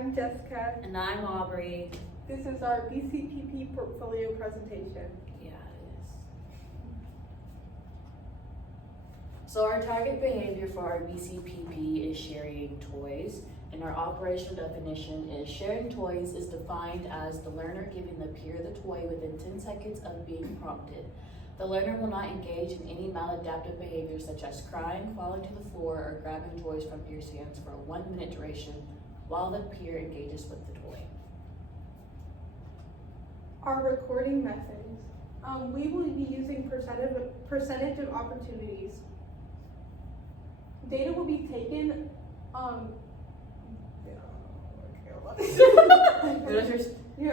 I'm Jessica. And I'm Aubrey. This is our Bcpp Portfolio presentation. Yeah, it is. So our target behavior for our BCPP is sharing toys, and our operational definition is sharing toys is defined as the learner giving the peer the toy within 10 seconds of being prompted. The learner will not engage in any maladaptive behaviors such as crying, falling to the floor, or grabbing toys from peer's hands for a 1 minute duration while the peer engages with the toy. Our recording methods. We will be using percentage of opportunities. Data will be taken. Yeah,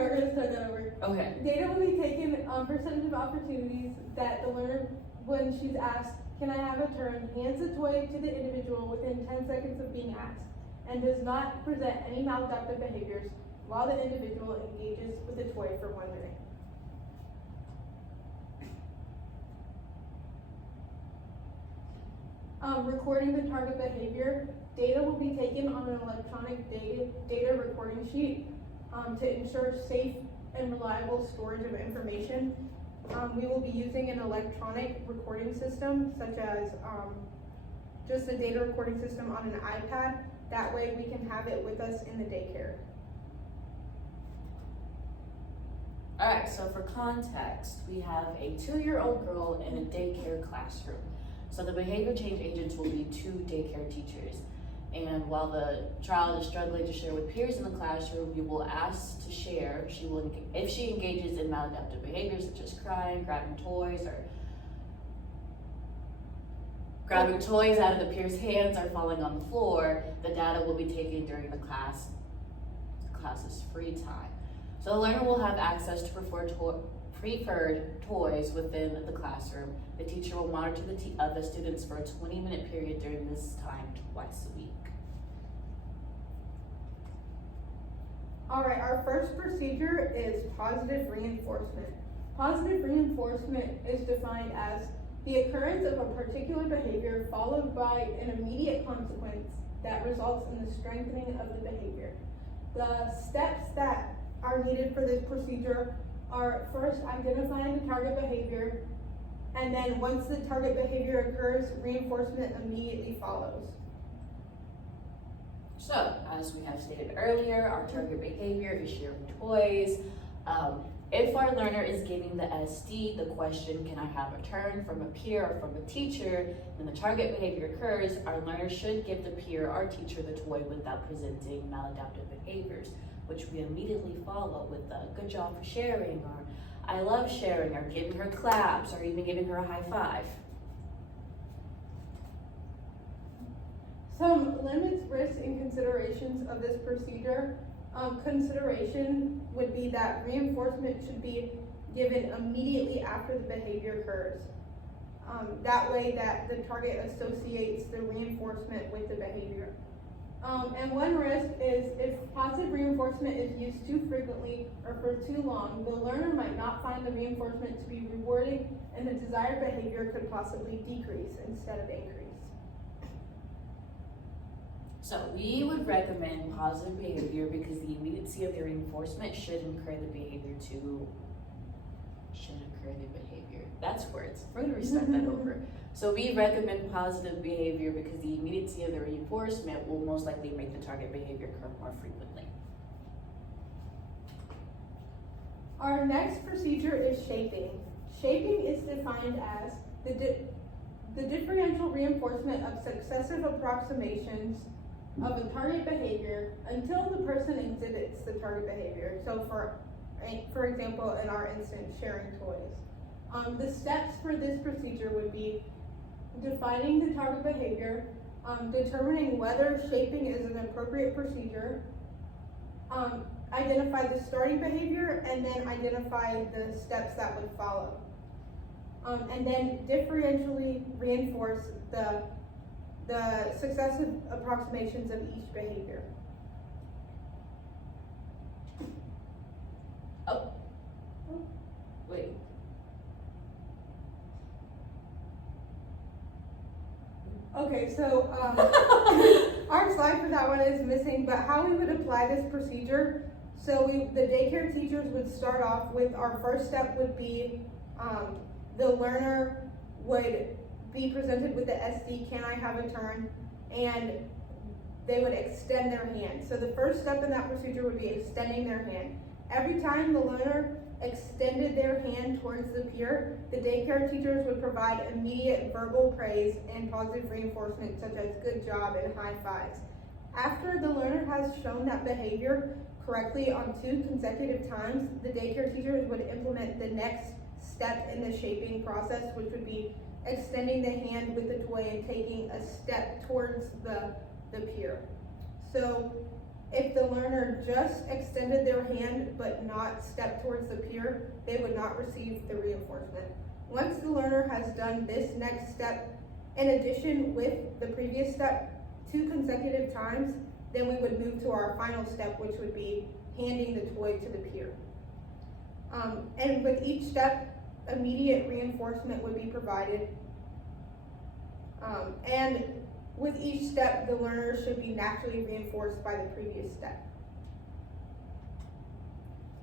we're gonna start that over. Okay. Data will be taken percentage of opportunities that the learner, when she's asked, "Can I have a turn?" hands the toy to the individual within 10 seconds of being asked, and does not present any maladaptive behaviors while the individual engages with the toy for 1 minute. Recording the target behavior. Data will be taken on an electronic data recording sheet to ensure safe and reliable storage of information. We will be using an electronic recording system, such as just a data recording system on an iPad. That way we can have it with us in the daycare. All right, so for context, we have a 2-year-old girl in a daycare classroom. So the behavior change agents will be 2 daycare teachers. And while the child is struggling to share with peers in the classroom, you will ask to share. If she engages in maladaptive behaviors such as crying, grabbing toys out of the peer's hands, or falling on the floor, the data will be taken during the class's free time. So the learner will have access to preferred toys within the classroom. The teacher will monitor the students for a 20-minute period during this time twice a week. All right, our first procedure is positive reinforcement. Positive reinforcement is defined as the occurrence of a particular behavior followed by an immediate consequence that results in the strengthening of the behavior. The steps that are needed for this procedure are first identifying the target behavior, and then once the target behavior occurs, reinforcement immediately follows. So, as we have stated earlier, our target behavior is sharing toys. If our learner is giving the SD, the question, "Can I have a turn?" from a peer or from a teacher, when the target behavior occurs, our learner should give the peer or teacher the toy without presenting maladaptive behaviors, which we immediately follow with the "good job for sharing," or "I love sharing," or giving her claps, or even giving her a high five. Some limits, risks, and considerations of this procedure. Consideration would be that reinforcement should be given immediately after the behavior occurs. That way that the target associates the reinforcement with the behavior. And one risk is if positive reinforcement is used too frequently or for too long, the learner might not find the reinforcement to be rewarding, and the desired behavior could possibly decrease instead of increase. So we would recommend positive behavior because the immediacy of the reinforcement should encourage the behavior. That's words. We're going to restart that over. So we recommend positive behavior because the immediacy of the reinforcement will most likely make the target behavior occur more frequently. Our next procedure is shaping. Shaping is defined as the differential reinforcement of successive approximations of a target behavior until the person exhibits the target behavior. So for example, in our instance, sharing toys. The steps for this procedure would be defining the target behavior, determining whether shaping is an appropriate procedure, identify the starting behavior, and then identify the steps that would follow. And then differentially reinforce the successive approximations of each behavior. Oh, wait. Okay, so, our slide for that one is missing, but how we would apply this procedure, so the daycare teachers would start off with, our first step would be, the learner would be presented with the SD, can I have a turn, and they would extend their hand. So the first step in that procedure would be extending their hand. Every time the learner extended their hand towards the peer, the daycare teachers would provide immediate verbal praise and positive reinforcement such as good job and high fives. After the learner has shown that behavior correctly on 2 consecutive times, the daycare teachers would implement the next step in the shaping process, which would be extending the hand with the toy and taking a step towards the peer. So if the learner just extended their hand but not stepped towards the peer, they would not receive the reinforcement. Once the learner has done this next step, in addition with the previous step 2 consecutive times, then we would move to our final step, which would be handing the toy to the peer. And with each step, immediate reinforcement would be provided. And with each step, the learner should be naturally reinforced by the previous step.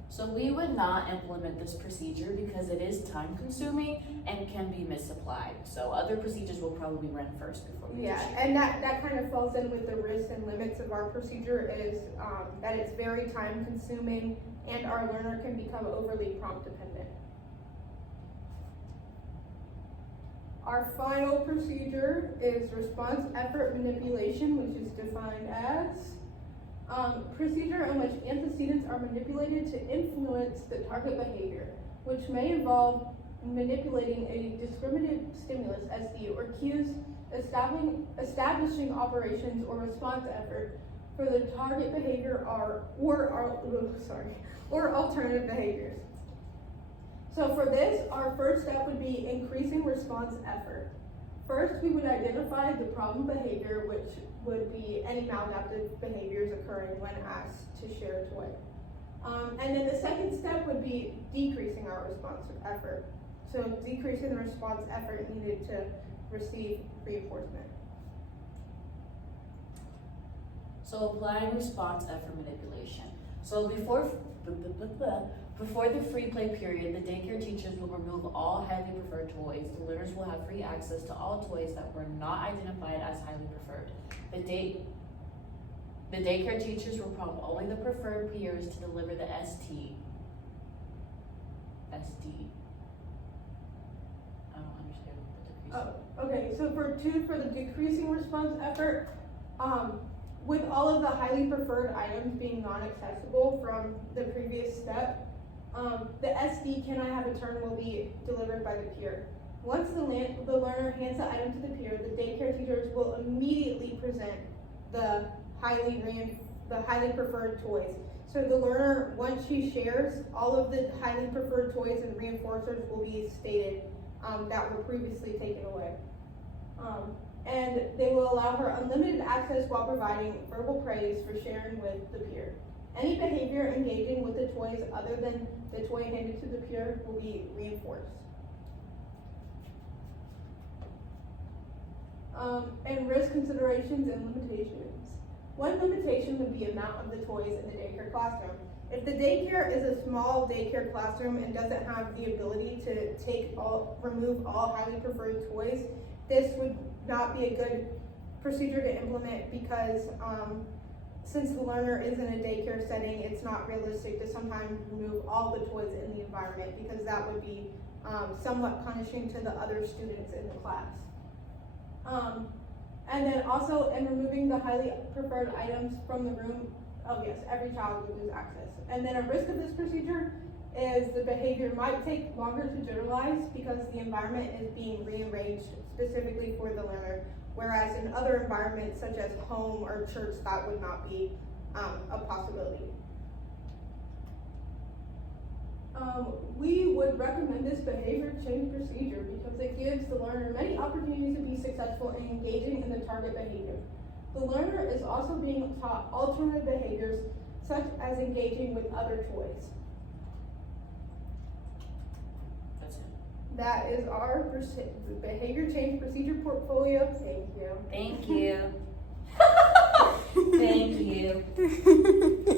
So we would not implement this procedure because it is time consuming and can be misapplied. So other procedures will probably run first before we Yeah, and that kind of falls in with the risks and limits of our procedure is that it's very time consuming and our learner can become overly prompt dependent. Our final procedure is response effort manipulation, which is defined as procedure in which antecedents are manipulated to influence the target behavior, which may involve manipulating a discriminative stimulus, SD, or cues, establishing operations or response effort for the target behavior or alternative behaviors. So for this, our first step would be increasing response effort. First, we would identify the problem behavior, which would be any maladaptive behaviors occurring when asked to share a toy. And then the second step would be decreasing our response effort. So decreasing the response effort needed to receive reinforcement. So applying response effort manipulation. So before the free play period, the daycare teachers will remove all highly preferred toys. The learners will have free access to all toys that were not identified as highly preferred. The daycare teachers will prompt only the preferred peers to deliver the SD. I don't understand the decreasing. Okay, so for the decreasing response effort, with all of the highly preferred items being non-accessible from the previous step, the SD, can I have a turn, will be delivered by the peer. Once the learner hands the item to the peer, the daycare teachers will immediately present the highly preferred toys. So the learner, once she shares, all of the highly preferred toys and reinforcers will be stated that were previously taken away. And they will allow her unlimited access while providing verbal praise for sharing with the peer. Any behavior engaging with the toys other than the toy handed to the peer will be reinforced. And risk considerations and limitations. One limitation would be amount of the toys in the daycare classroom. If the daycare is a small daycare classroom and doesn't have the ability to remove all highly preferred toys, this would not be a good procedure to implement because since the learner is in a daycare setting, it's not realistic to sometimes remove all the toys in the environment because that would be somewhat punishing to the other students in the class. And then also in removing the highly preferred items from the room, oh yes, every child would lose access. And then a risk of this procedure is the behavior might take longer to generalize because the environment is being rearranged specifically for the learner, whereas in other environments such as home or church, that would not be a possibility. We would recommend this behavior change procedure because it gives the learner many opportunities to be successful in engaging in the target behavior. The learner is also being taught alternative behaviors such as engaging with other toys. That's it. That is our behavior change procedure portfolio. Thank you. Thank you. Thank you.